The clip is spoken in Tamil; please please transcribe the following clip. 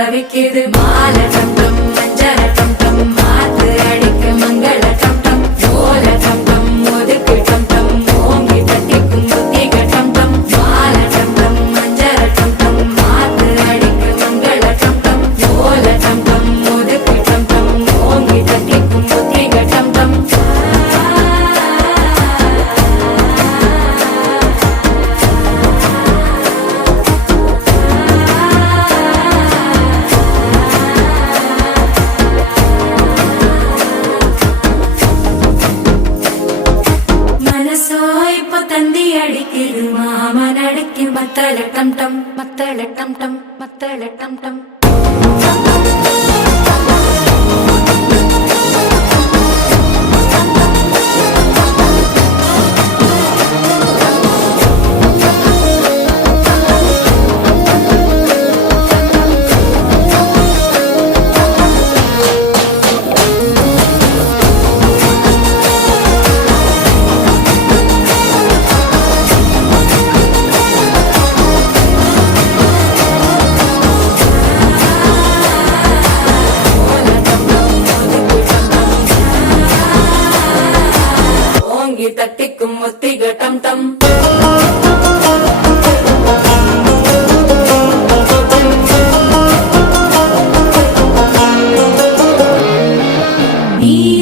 தவிக்குது மால டம் டம் மஞ்சள டம் டம் மாத்து அடிக்க மங்கள டம் டம் ஓல டம் டம் ஒதுக்கு டம் டம் ஓங்கி தட்டிக்கும் புத்திக டம் டம் மால டம் டம் மஞ்சள டம் டம் மாத்து அடிக்க மங்கள டம் டம் ஓல டம் டம் ஒதுக்கு டம் டம் ஓங்கி தட்டிக்கும் புத்திக டம் டம் தந்தி அடிக்குது மாமன் அடிக்கு மத்தள டம் டம் மத்தள டம் டம் மத்தள டம் டம் தட்டிக்கும் முத்திக டம் டம் நீ